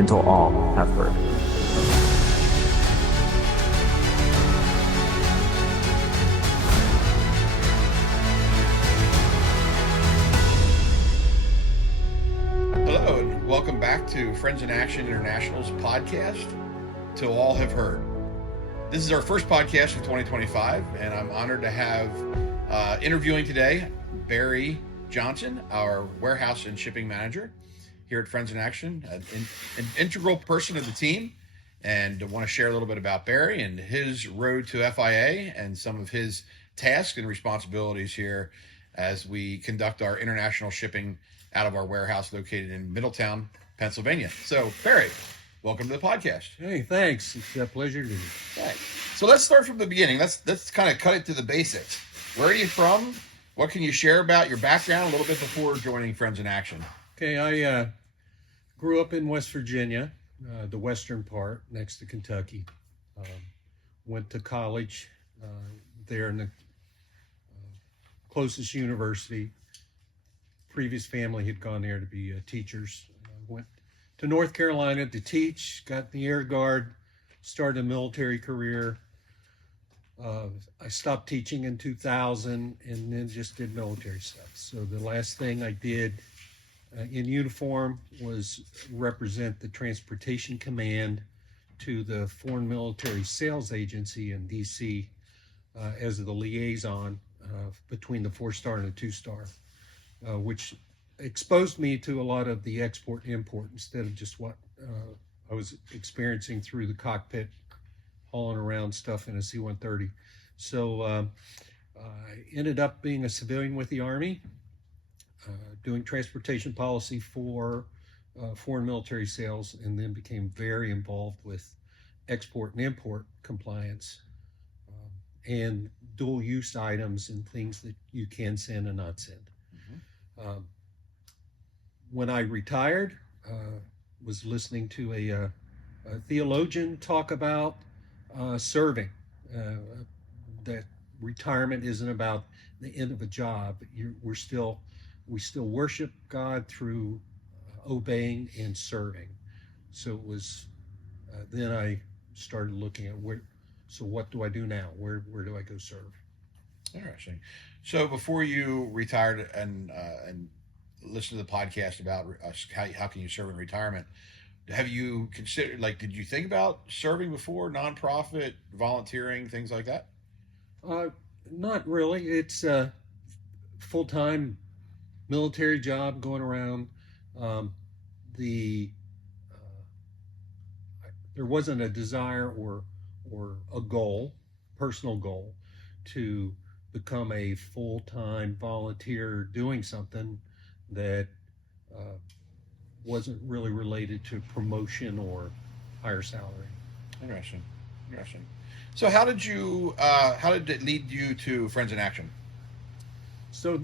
until all have heard. Hello, and welcome back to Friends in Action International's podcast, Till All Have Heard. This is our first podcast of 2025, and I'm honored to have interviewing today Barry Johnson, our warehouse and shipping manager here at Friends in Action, an integral person of the team, and I want to share a little bit about Barry and his road to FIA and some of his tasks and responsibilities here as we conduct our international shipping out of our warehouse located in Middletown, Pennsylvania. So, Barry, welcome to the podcast. Hey, thanks. It's a pleasure to be here. Thanks. So let's start from the beginning. Let's kind of cut it to the basics. Where are you from? What can you share about your background a little bit before joining Friends in Action? Okay, I grew up in West Virginia, the western part next to Kentucky. Went to college there in the closest university. Previous family had gone there to be teachers. Went to North Carolina to teach, got in the Air Guard, started a military career. I stopped teaching in 2000 and then just did military stuff. So the last thing I did in uniform was represent the Transportation Command to the Foreign Military Sales Agency in DC as the liaison between the 4-star and the 2-star. Which exposed me to a lot of the export-import instead of just what I was experiencing through the cockpit, hauling around stuff in a C-130. So I ended up being a civilian with the Army, doing transportation policy for foreign military sales, and then became very involved with export and import compliance and dual-use items and things that you can send and not send. When I retired, was listening to a theologian talk about serving, that retirement isn't about the end of a job. We still worship God through obeying and serving. So it was, then I started looking at so what do I do now? Where do I go serve? Interesting. So before you retired and listened to the podcast about how can you serve in retirement, have you considered, did you think about serving before, nonprofit, volunteering, things like that? Not really. It's a full-time military job going around. There wasn't a desire or a goal, personal goal, to become a full-time volunteer doing something that wasn't really related to promotion or higher salary. Interesting. So how did it lead you to Friends in Action? So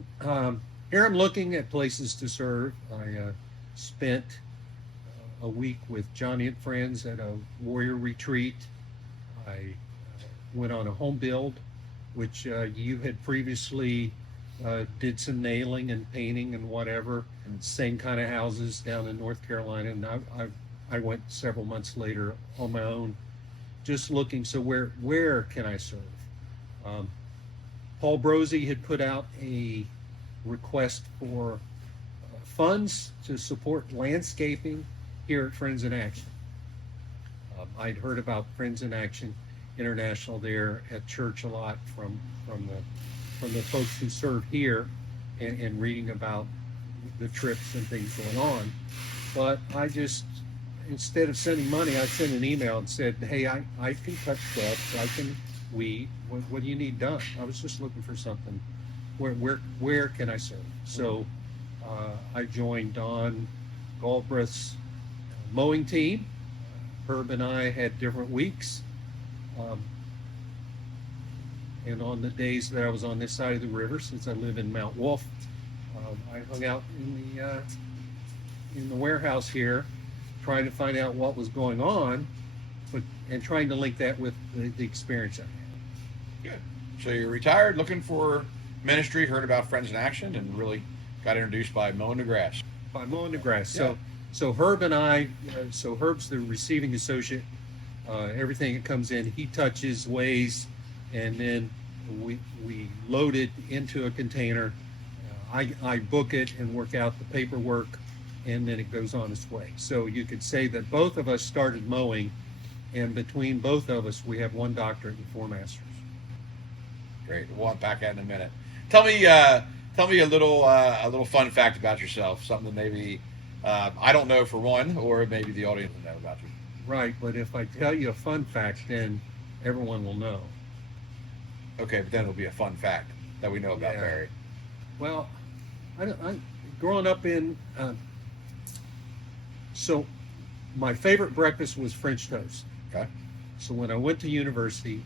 here I'm looking at places to serve. I spent a week with Johnny and friends at a warrior retreat. I went on a home build, which you had previously did some nailing and painting and whatever, and same kind of houses down in North Carolina. And I went several months later on my own, just looking. So where can I serve? Paul Brosey had put out a request for funds to support landscaping here at Friends in Action. I'd heard about Friends in Action International there at church a lot from the folks who serve here and reading about the trips and things going on. But I just, instead of sending money, I sent an email and said, hey, I can cut shrubs, I can weed, what do you need done? I was just looking for something. Where can I serve? So I joined Don Galbraith's mowing team. Herb and I had different weeks. And on the days that I was on this side of the river, since I live in Mount Wolf, I hung out in the warehouse here, trying to find out what was going on, and trying to link that with the experience I had. Good. So you're retired, looking for ministry, heard about Friends in Action, and really got introduced by mowing the grass. By mowing the grass. Yeah. So Herb and I, so Herb's the receiving associate. Everything that comes in, he touches, weighs, and then we load it into a container. I book it and work out the paperwork, and then it goes on its way. So you could say that both of us started mowing, and between both of us, we have one doctorate and 4 masters. Great. We'll unpack that in a minute. Tell me a little fun fact about yourself. Something that maybe I don't know for one, or maybe the audience will know about you. Right, but if I tell you a fun fact, then everyone will know. Okay, but then it'll be a fun fact that we know about Yeah. Barry. Well, growing up in, so my favorite breakfast was French toast. Okay. So when I went to university,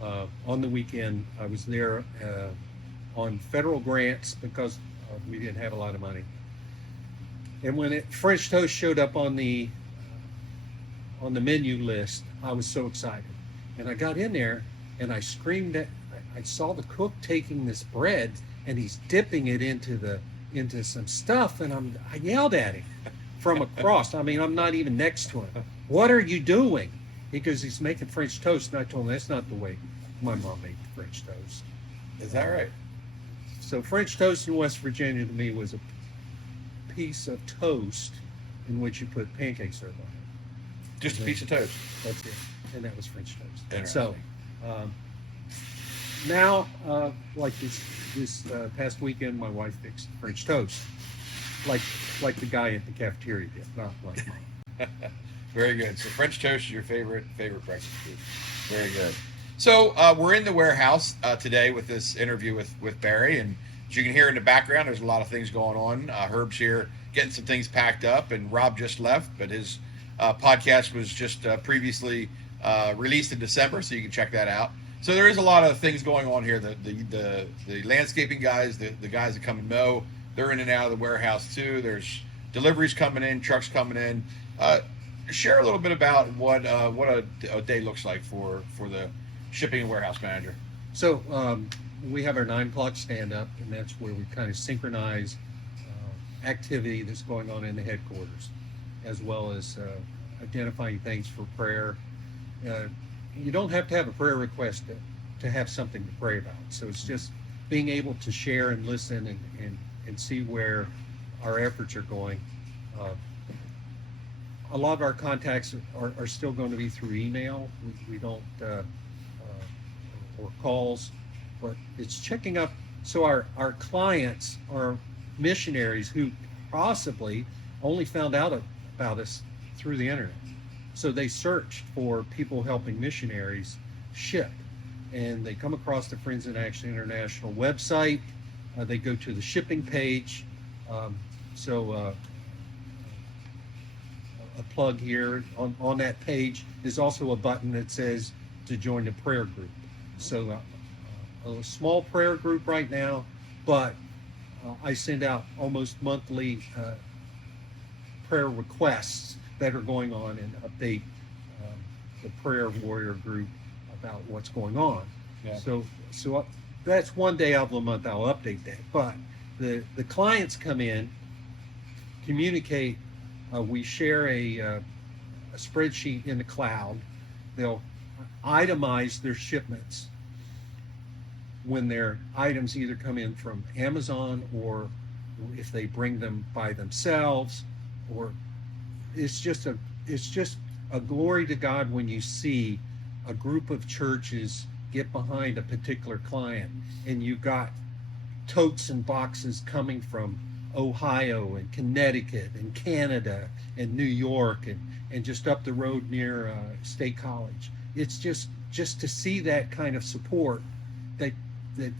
on the weekend, I was there on federal grants because we didn't have a lot of money. And when French toast showed up on the menu list, I was so excited. And I got in there and I screamed at, I saw the cook taking this bread and he's dipping it into some stuff, and I yelled at him from across. I mean, I'm not even next to him. What are you doing? Because he's making French toast, and I told him that's not the way my mom made French toast. Is that right? So French toast in West Virginia to me was a piece of toast in which you put pancake syrup on it. Just a piece of toast. That's it, and that was French toast. Interesting. So now, like this past weekend, my wife fixed French toast, like the guy at the cafeteria did, not like mine. Very good. So French toast is your favorite breakfast food. Very good. So we're in the warehouse today with this interview with Barry, and as you can hear in the background, there's a lot of things going on. Herb's here getting some things packed up, and Rob just left, but his podcast was just previously released in December, so you can check that out. So there is a lot of things going on here. The landscaping guys, the guys that come and mow, they're in and out of the warehouse too. There's deliveries coming in, trucks coming in. Share a little bit about what a day looks like for the shipping and warehouse manager. So we have our 9 o'clock stand up, and that's where we kind of synchronize activity that's going on in the headquarters, as well as identifying things for prayer. You don't have to have a prayer request to have something to pray about. So it's just being able to share and listen and see where our efforts are going. A lot of our contacts are still going to be through email. We don't, or calls, but it's checking up. So our clients are missionaries who possibly only found out about us through the internet. So they searched for people helping missionaries ship, and they come across the Friends in Action International website. They go to the shipping page. A plug here on that page is also a button that says to join the prayer group. So a small prayer group right now, but I send out almost monthly prayer requests that are going on and update the prayer warrior group about what's going on. Yeah. So that's one day of the month I'll update that. But the clients come in, communicate. We share a spreadsheet in the cloud. They'll itemize their shipments when their items either come in from Amazon or if they bring them by themselves, or it's just a glory to God when you see a group of churches get behind a particular client, and you've got totes and boxes coming from Ohio and Connecticut and Canada and New York and just up the road near State College. It's just to see that kind of support that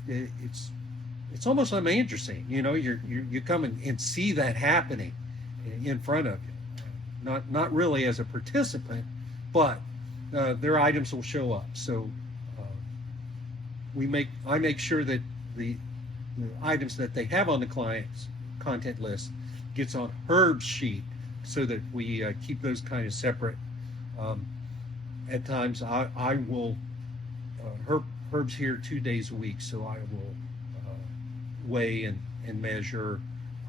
it's almost amazing. You know, you come and see that happening in front of you. Not really as a participant, but their items will show up. So I make sure that the items that they have on the client's content list gets on Herb's sheet, so that we keep those kind of separate. At times I will Herb's here 2 days a week, so I will weigh and measure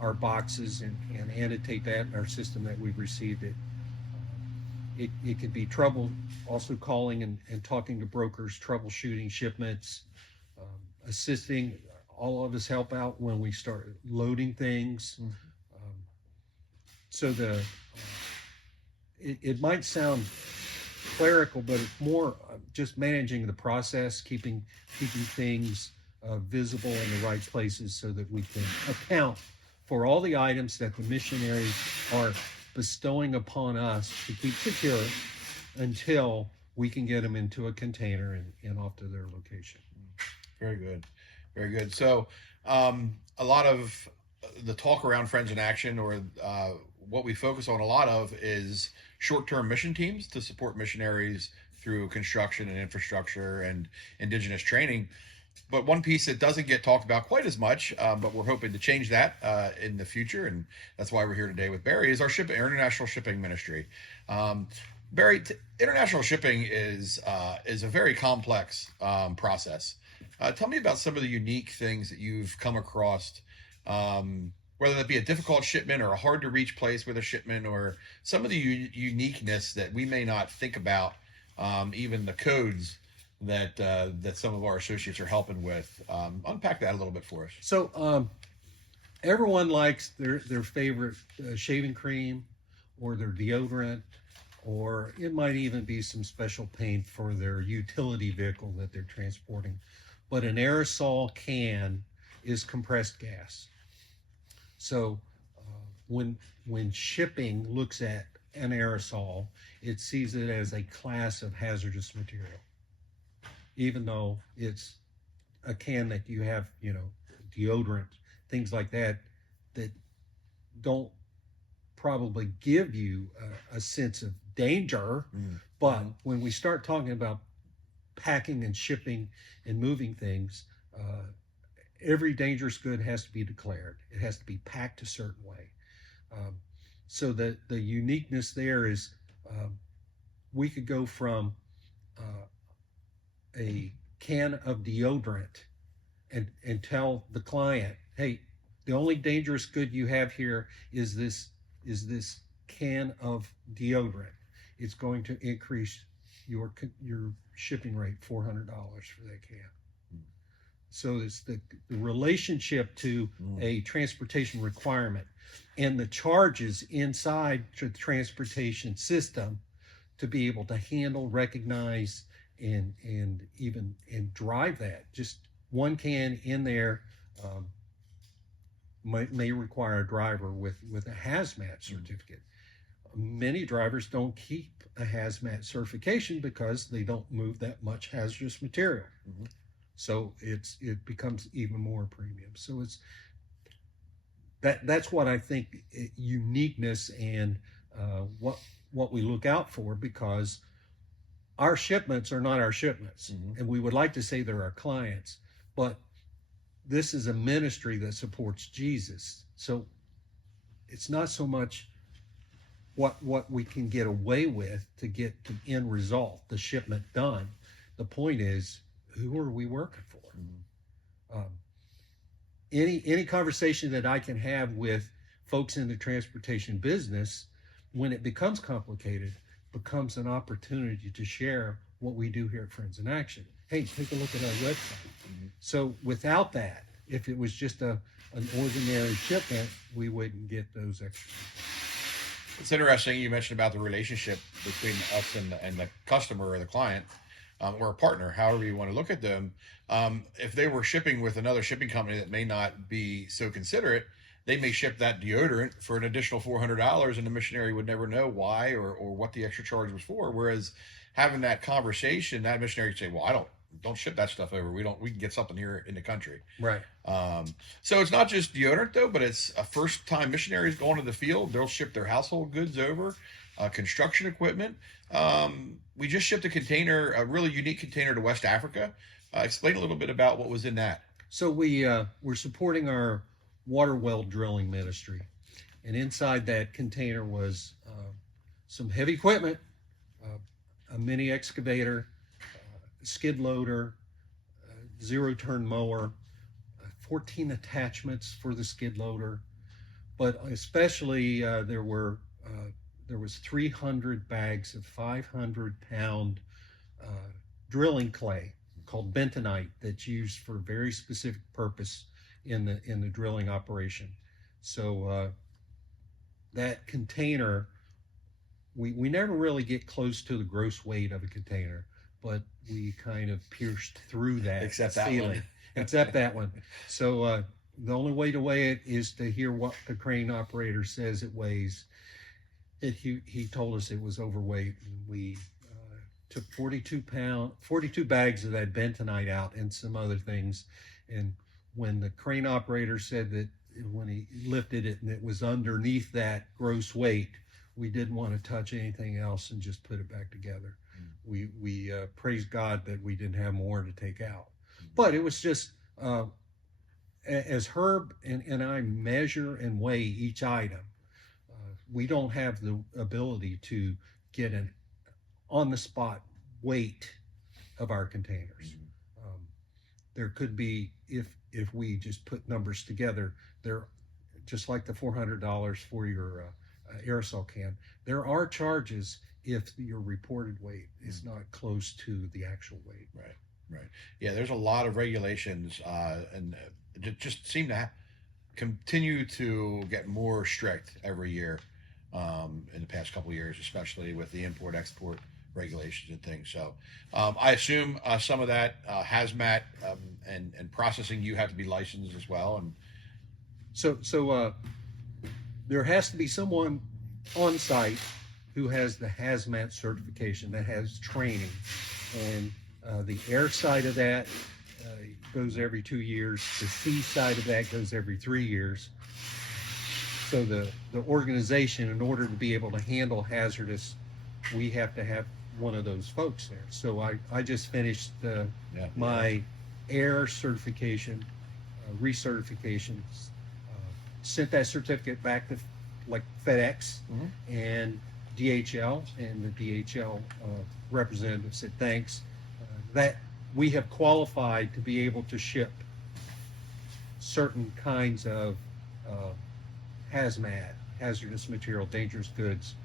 our boxes and annotate that in our system that we've received it. It could be trouble also calling and talking to brokers, troubleshooting shipments, assisting. All of us help out when we start loading things. So it might sound clerical, but it's more just managing the process, keeping things visible in the right places so that we can account for all the items that the missionaries are bestowing upon us to keep secure until we can get them into a container and off to their location. Very good. Very good. So a lot of the talk around Friends in Action, or what we focus on a lot of, is short-term mission teams to support missionaries through construction and infrastructure and indigenous training. But one piece that doesn't get talked about quite as much, but we're hoping to change that in the future, and that's why we're here today with Barry, is our international shipping ministry. Barry, international shipping is a very complex process. Tell me about some of the unique things that you've come across, whether that be a difficult shipment or a hard to reach place with a shipment, or some of the uniqueness that we may not think about, even the codes that some of our associates are helping with. Unpack that a little bit for us. So everyone likes their favorite shaving cream or their deodorant, or it might even be some special paint for their utility vehicle that they're transporting. But an aerosol can is compressed gas. So when shipping looks at an aerosol, it sees it as a class of hazardous material, even though it's a can that you have, deodorant, things like that don't probably give you a sense of danger. But when we start talking about packing and shipping and moving things, every dangerous good has to be declared. It has to be packed a certain way. So the uniqueness there is we could go from a can of deodorant and tell the client, hey, the only dangerous good you have here is this can of deodorant. It's going to increase your shipping rate $400 for that can. So it's the relationship to a transportation requirement and the charges inside the transportation system to be able to handle, recognize, and even drive that. Just one can in there may require a driver with a hazmat certificate. Many drivers don't keep a hazmat certification because they don't move that much hazardous material. So it becomes even more premium. So that's what I think uniqueness and what we look out for, because our shipments are not our shipments, and we would like to say they're our clients, but this is a ministry that supports Jesus. So it's not so much what we can get away with to get the end result, the shipment done. The point is, who are we working for? Any conversation that I can have with folks in the transportation business, when it becomes complicated, becomes an opportunity to share what we do here at Friends in Action. Hey, take a look at our website. So without that, if it was just an ordinary shipment, we wouldn't get those extra. It's interesting you mentioned about the relationship between us and the customer or the client, or a partner, however you want to look at them. If they were shipping with another shipping company that may not be so considerate, they may ship that deodorant for an additional $400, and the missionary would never know why or what the extra charge was for. Whereas having that conversation, that missionary could say, well, don't ship that stuff over. We can get something here in the country. Right. So it's not just deodorant though, but it's a first time missionaries going to the field. They'll ship their household goods over, construction equipment. We just shipped a really unique container to West Africa. Explain a little bit about what was in that. So we're supporting our water well drilling ministry, and inside that container was some heavy equipment, a mini excavator, skid loader, zero turn mower, 14 attachments for the skid loader, but especially there was 300 bags of 500-pound drilling clay called bentonite that's used for a very specific purpose in the drilling operation. So that container, we never really get close to the gross weight of a container, but we kind of pierced through that Except that ceiling. one. Except that one. So the only way to weigh it is to hear what the crane operator says it weighs. He told us it was overweight, and we took 42 bags of that bentonite out and some other things. And when the crane operator said that when he lifted it and it was underneath that gross weight, we didn't want to touch anything else and just put it back together. We praised God that we didn't have more to take out. But it was just, as Herb and I measure and weigh each item, we don't have the ability to get an on-the-spot weight of our containers. There could be, if we just put numbers together, there, just like the $400 for your aerosol can, there are charges if your reported weight is not close to the actual weight. Right. Yeah, there's a lot of regulations, and just seem to continue to get more strict every year. In the past couple of years, especially with the import-export regulations and things. So I assume some of that hazmat and processing, you have to be licensed as well. And so there has to be someone on site who has the hazmat certification, that has training, and the air side of that goes every 2 years. The sea side of that goes every 3 years. So the organization, in order to be able to handle hazardous, we have to have one of those folks there. So I just finished my air certification, recertification, sent that certificate back to like FedEx and DHL, and the DHL representative said thanks, that we have qualified to be able to ship certain kinds of hazmat, hazardous material, dangerous goods,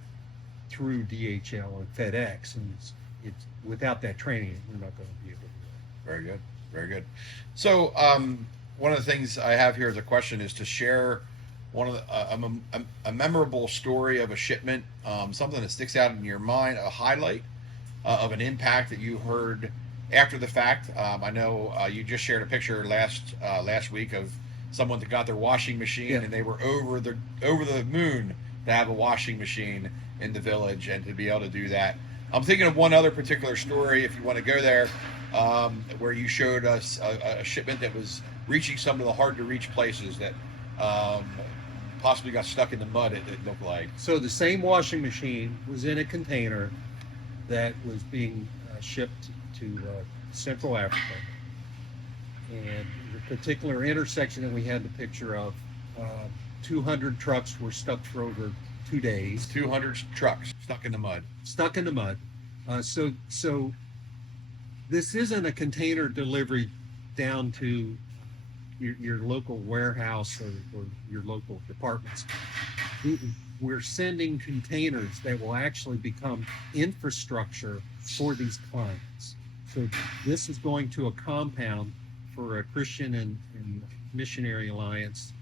through DHL and FedEx, and it's without that training, we're not going to be able to do it. very good. So one of the things I have here as a question is to share one of the, a memorable story of a shipment, something that sticks out in your mind, a highlight of an impact that you heard after the fact. I know you just shared a picture last week of someone that got their washing machine, and they were over the moon to have a washing machine in the village and to be able to do that. I'm thinking of one other particular story, if you want to go there, where you showed us a shipment that was reaching some of the hard to reach places that possibly got stuck in the mud, it looked like. So the same washing machine was in a container that was being shipped to Central Africa. And the particular intersection that we had the picture of, 200 trucks were stuck for over 2 days. 200 trucks stuck in the mud. Stuck in the mud. So this isn't a container delivery down to your local warehouse or your local departments. We're sending containers that will actually become infrastructure for these clients. So this is going to a compound for a Christian and Missionary Alliance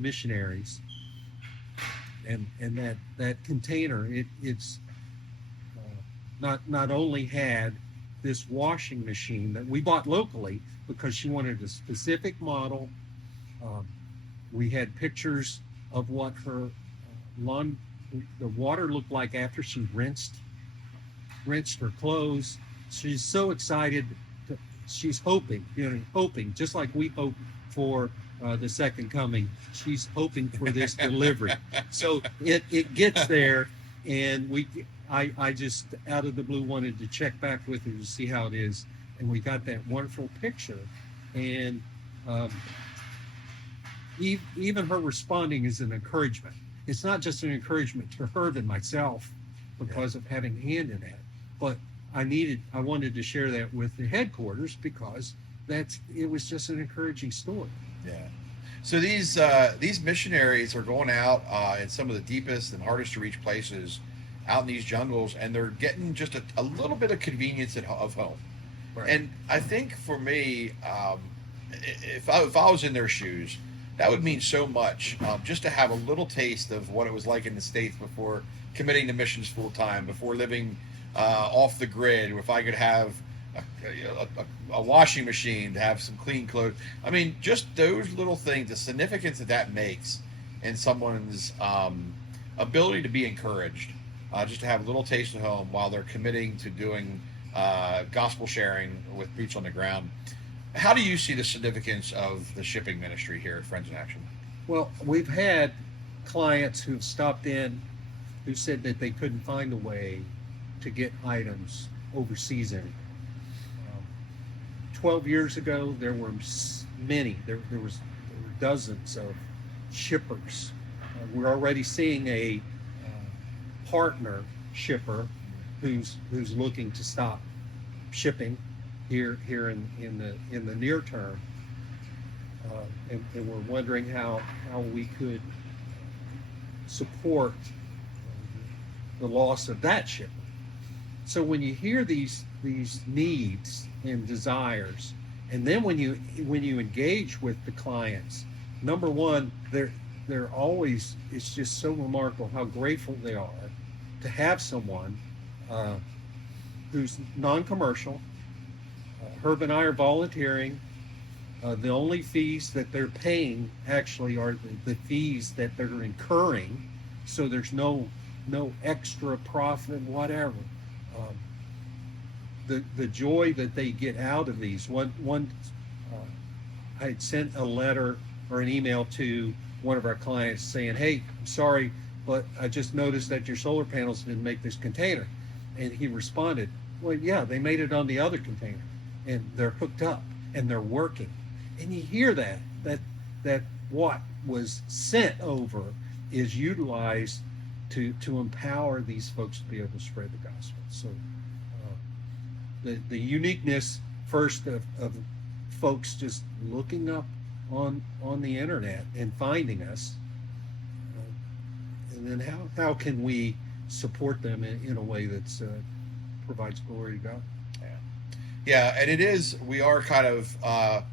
missionaries, and that container, it's not only had this washing machine that we bought locally because she wanted a specific model. We had pictures of what her the water looked like after she rinsed her clothes. She's so excited. She's hoping, just like we hope for the second coming. She's hoping for this delivery. So it gets there, and I just out of the blue wanted to check back with her to see how it is, and we got that wonderful picture. And even her responding is an encouragement. It's not just an encouragement to her and myself because of having a hand in that, but I wanted to share that with the headquarters because it was just an encouraging story. Yeah. So these missionaries are going out in some of the deepest and hardest to reach places out in these jungles, and they're getting just a little bit of convenience of home. Right. And I think for me, if I was in their shoes, that would mean so much, just to have a little taste of what it was like in the States before committing to missions full time, before living off the grid. If I could have a washing machine to have some clean clothes. I mean, just those little things, the significance that makes in someone's ability to be encouraged, just to have a little taste of home while they're committing to doing gospel sharing with boots on the ground. How do you see the significance of the shipping ministry here at Friends in Action? Well, we've had clients who've stopped in who said that they couldn't find a way to get items overseas in. 12 years ago, there were many. There were dozens of shippers. We're already seeing a partner shipper who's looking to stop shipping here in the near term, and we're wondering how we could support the loss of that shipment. So when you hear these needs and desires, and then when you engage with the clients, number one, they're always, it's just so remarkable how grateful they are to have someone who's non-commercial. Herb and I are volunteering. The only fees that they're paying actually are the fees that they're incurring, so there's no extra profit, whatever. The joy that they get out of these. I had sent a letter or an email to one of our clients saying, "Hey, I'm sorry, but I just noticed that your solar panels didn't make this container," and he responded, "Well, yeah, they made it on the other container, and they're hooked up and they're working." And you hear that what was sent over is utilized to empower these folks to be able to spread the gospel. So the uniqueness first of folks just looking up on the internet and finding us, and then how can we support them in a way that provides glory to God. Yeah, and we are kind of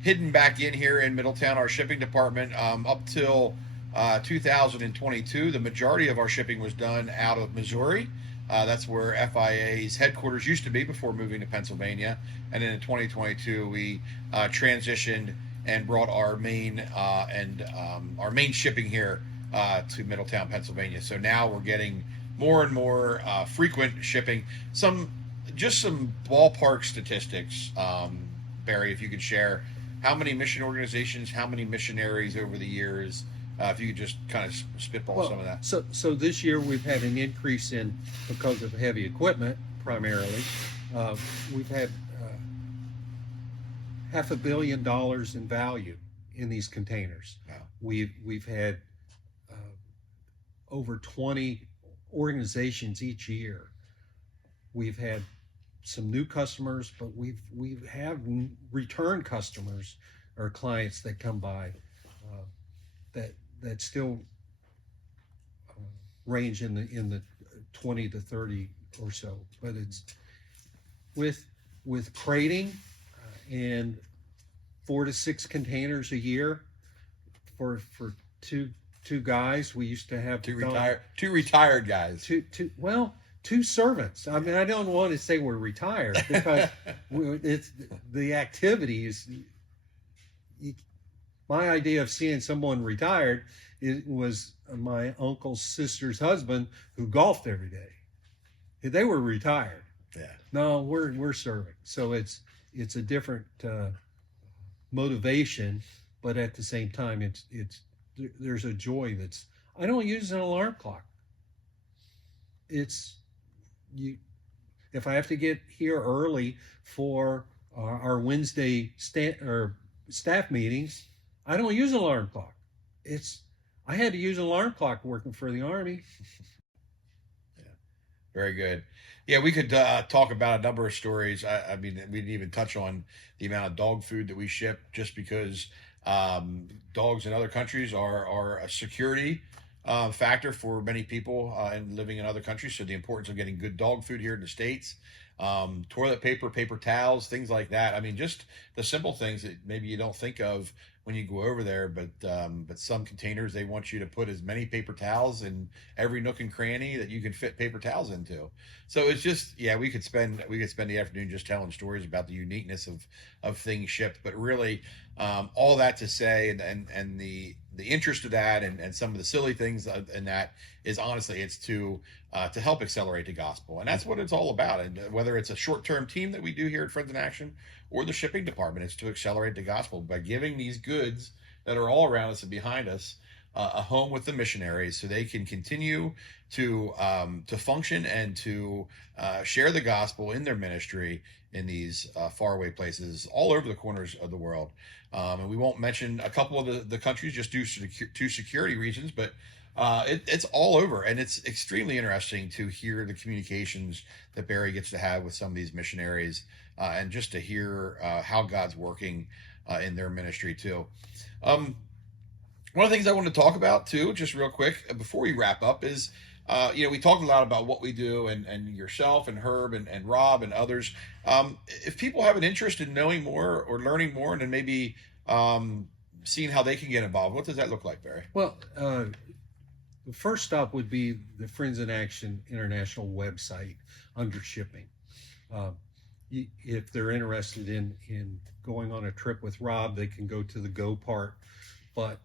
hidden back in here in Middletown, our shipping department. Up till 2022, the majority of our shipping was done out of Missouri. That's where FIA's headquarters used to be before moving to Pennsylvania. And then in 2022, we transitioned and brought our main shipping here to Middletown, Pennsylvania. So now we're getting more and more frequent shipping. Some ballpark statistics, Barry, if you could share how many mission organizations, how many missionaries over the years. If you could just kind of spitball some of that. So this year we've had an increase because of heavy equipment primarily. We've had $500 million in value in these containers. Wow. We've had over 20 organizations each year. We've had some new customers, but we have return customers or clients that come by that still range in the 20 to 30 or so. But it's with crating and 4 to 6 containers a year for two guys. We used to have two retired guys. Two servants. I mean, I don't want to say we're retired because it's the activities. My idea of seeing someone retired was my uncle's sister's husband who golfed every day. They were retired. Yeah. No, we're serving. So it's a different motivation, but at the same time, there's a joy that's. I don't use an alarm clock. If I have to get here early for our Wednesday staff meetings, I don't use an alarm clock. I had to use an alarm clock working for the Army. Yeah, very good. Yeah, we could talk about a number of stories. I mean, we didn't even touch on the amount of dog food that we ship, just because Dogs in other countries are a security factor for many people and living in other countries. So the importance of getting good dog food here in the States, toilet paper, paper towels, things like that. I mean, just the simple things that maybe you don't think of when you go over there, but some containers, they want you to put as many paper towels in every nook and cranny that you can fit paper towels into. So it's just, yeah, we could spend the afternoon just telling stories about the uniqueness of things shipped, but really, all that to say, and the interest of that, and some of the silly things in that is, honestly, it's to help accelerate the gospel, and that's what it's all about. And whether it's a short-term team that we do here at Friends in Action or the shipping department, it's to accelerate the gospel by giving these goods that are all around us and behind us a home with the missionaries, so they can continue to function and to share the gospel in their ministry in these faraway places all over the corners of the world. And we won't mention a couple of the countries just due to security reasons, but it's all over, and it's extremely interesting to hear the communications that Barry gets to have with some of these missionaries, and just to hear how God's working in their ministry too. One of the things I want to talk about too, just real quick before we wrap up, is we talked a lot about what we do, and yourself and Herb and Rob and others. If people have an interest in knowing more or learning more, and then maybe seeing how they can get involved, what does that look like, Barry? Well, the first stop would be the Friends in Action International website under shipping. If they're interested in going on a trip with Rob, they can go to the Go part. But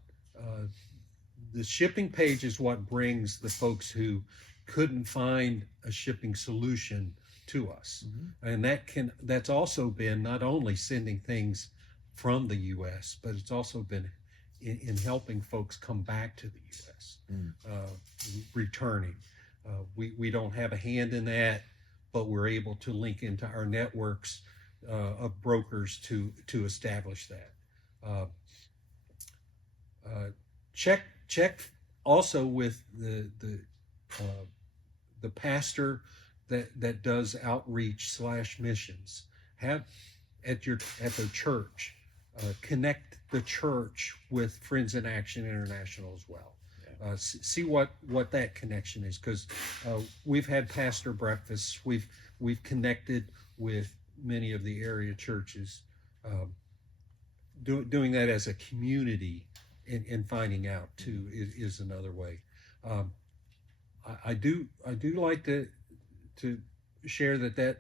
the shipping page is what brings the folks who couldn't find a shipping solution to us. Mm-hmm. And that's also been not only sending things from the U.S., but it's also been in helping folks come back to the U.S., returning. We don't have a hand in that, but we're able to link into our networks of brokers to establish that. Check also with the pastor that does outreach / missions. Have at their church, connect the church with Friends in Action International as well. See what that connection is, because we've had pastor breakfasts. We've connected with many of the area churches. Doing that as a community and finding out too is another way. I do like to share that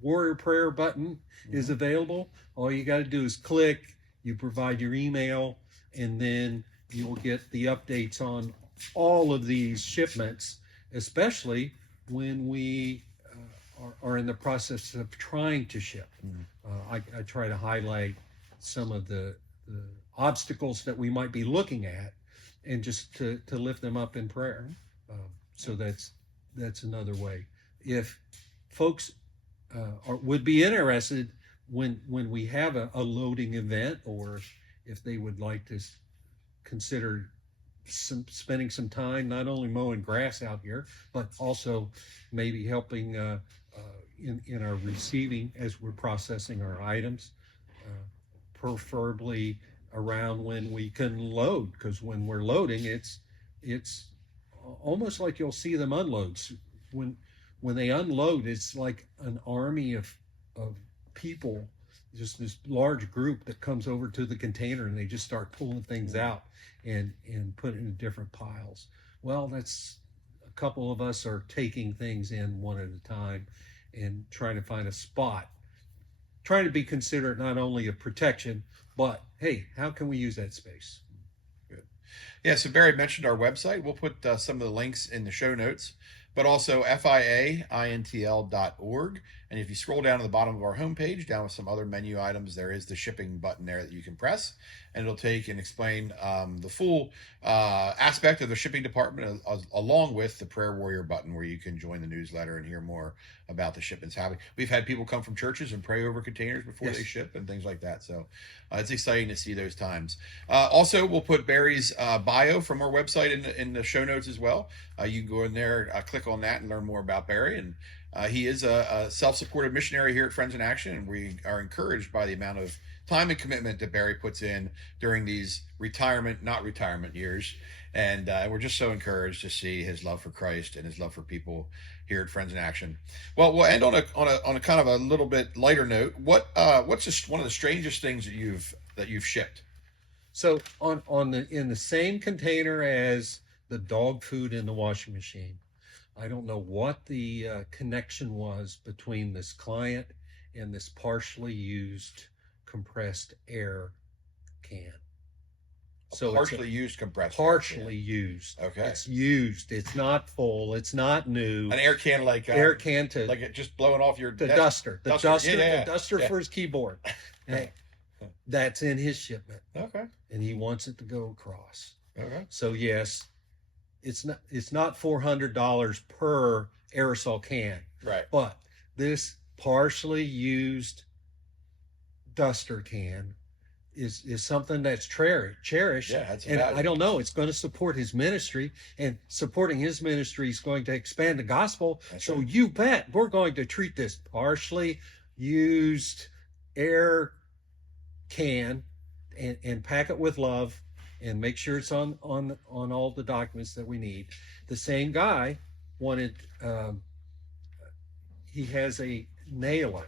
warrior prayer button is available. All you got to do is click. You provide your email, and then you will get the updates on all of these shipments, especially when we are in the process of trying to ship. I try to highlight some of the obstacles that we might be looking at, and just to lift them up in prayer. So that's another way. If folks would be interested when we have a loading event, or if they would like to consider spending some time not only mowing grass out here, but also maybe helping in our receiving as we're processing our items, preferably around when we can load, because when we're loading, it's almost like you'll see them unload. When they unload, it's like an army of people, just this large group that comes over to the container, and they just start pulling things out and put it in different piles. Well, that's a couple of us are taking things in one at a time and trying to find a spot, trying to be considerate not only of protection, but hey, how can we use that space? Good. Yeah, so Barry mentioned our website. We'll put some of the links in the show notes, but also fiaintl.org. And if you scroll down to the bottom of our homepage, down with some other menu items, there is the shipping button there that you can press, and it'll take and explain the full aspect of the shipping department, along with the prayer warrior button, where you can join the newsletter and hear more about the shipments happening. We've had people come from churches and pray over containers before they ship and things like that. So it's exciting to see those times. Also, we'll put Barry's bio from our website in the show notes as well. You can go in there, click on that, and learn more about Barry. And he is a self-supported missionary here at Friends in Action, and we are encouraged by the amount of time and commitment that Barry puts in during these not retirement years. And we're just so encouraged to see his love for Christ and his love for people here at Friends in Action. Well, we'll end on a kind of a little bit lighter note. What's just one of the strangest things that you've shipped? So in the same container as the dog food in the washing machine, I don't know what the connection was between this client and this partially used compressed air can. So partially used compressed partially used. Okay. It's used. It's not full. It's not new. An air can like it just blowing off your duster. The duster. Yeah. The duster for his keyboard. Hey, that's in his shipment. Okay. And he wants it to go across. Okay. So yes, it's not $400 per aerosol can. Right. But this partially used duster can is something that's cherished. Yeah, that's and I don't know, it's going to support his ministry, and supporting his ministry is going to expand the gospel. That's so right. You bet we're going to treat this partially used air can and pack it with love and make sure it's on all the documents that we need. The same guy wanted he has a nailer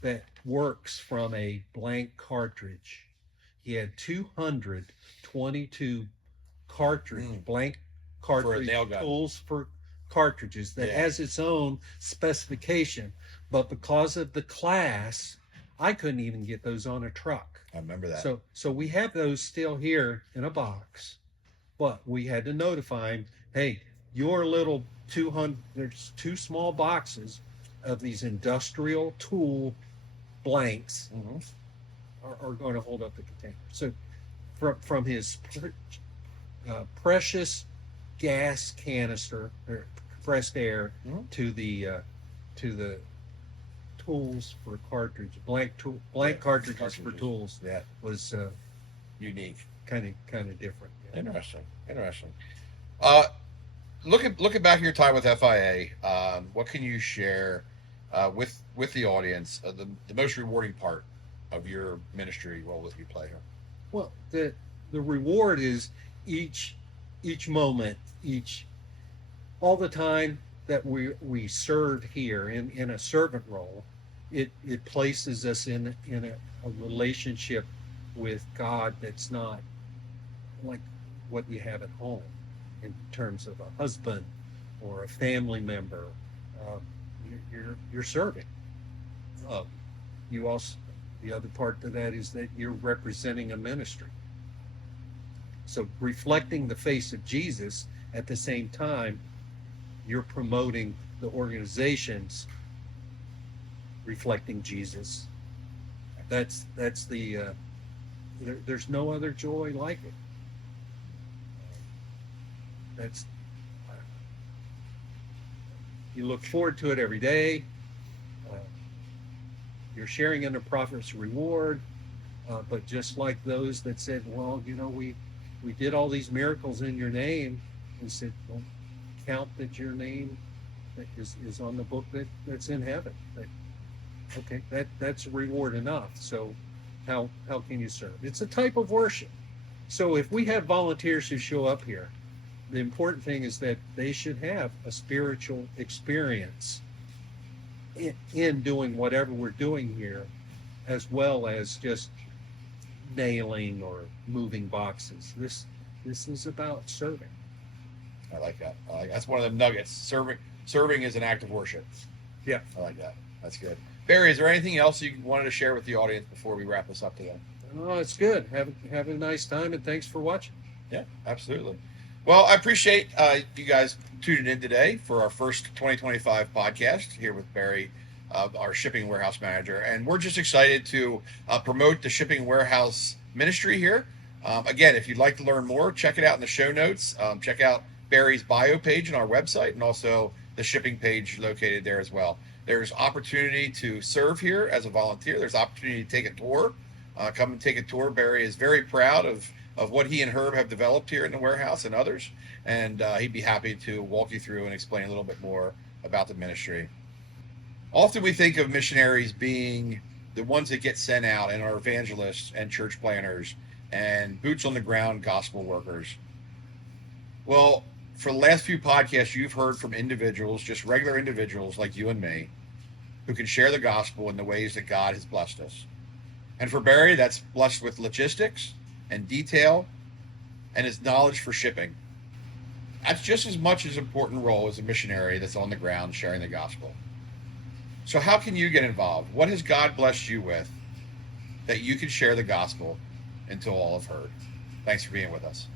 that works from a blank cartridge. He had 222 blank cartridge tools for cartridges that has its own specification. But because of the class, I couldn't even get those on a truck. I remember that. So we have those still here in a box, but we had to notify him, hey, your little 200, there's 2 small boxes of these industrial tool blanks are going to hold up the container. So from his precious gas canister or compressed air to the tools for cartridge, blank cartridges for tools, that was unique, kind of different. Interesting. Looking back at your time with FIA, what can you share with the audience, the most rewarding part of your ministry role that you play here? Well, the reward is each moment, all the time that we serve here in a servant role, it places us in a relationship with God that's not like what you have at home in terms of a husband or a family member. You're serving. You also, the other part to that is that you're representing a ministry. So reflecting the face of Jesus at the same time, you're promoting the organizations reflecting Jesus. That's the there's no other joy like it. You look forward to it every day. You're sharing in the prophet's reward, but just like those that said, well, we did all these miracles in your name, and said, well, count that your name is on the book that's in heaven. Okay, that's reward enough. So how can you serve? It's a type of worship. So if we have volunteers who show up here, the important thing is that they should have a spiritual experience in doing whatever we're doing here, as well as just nailing or moving boxes. This is about serving. I like that. That's one of the nuggets. Serving is an act of worship. Yeah, I like that. That's good. Barry, is there anything else you wanted to share with the audience before we wrap this up today? Oh, it's good. Have a nice time, and thanks for watching. Yeah, absolutely. Well, I appreciate you guys tuning in today for our first 2025 podcast here with Barry, our shipping warehouse manager. And we're just excited to promote the shipping warehouse ministry here. Again, if you'd like to learn more, check it out in the show notes. Check out Barry's bio page on our website, and also the shipping page located there as well. There's opportunity to serve here as a volunteer. There's opportunity to take a tour. Come and take a tour. Barry is very proud of what he and Herb have developed here in the warehouse and others, and he'd be happy to walk you through and explain a little bit more about the ministry. Often we think of missionaries being the ones that get sent out and are evangelists and church planners and boots on the ground gospel workers. Well, for the last few podcasts, you've heard from individuals, just regular individuals like you and me, who can share the gospel in the ways that God has blessed us. And for Barry, that's blessed with logistics and detail and his knowledge for shipping. That's just as much as important role as a missionary that's on the ground sharing the gospel. So how can you get involved? What has God blessed you with that you can share the gospel until all have heard? Thanks for being with us.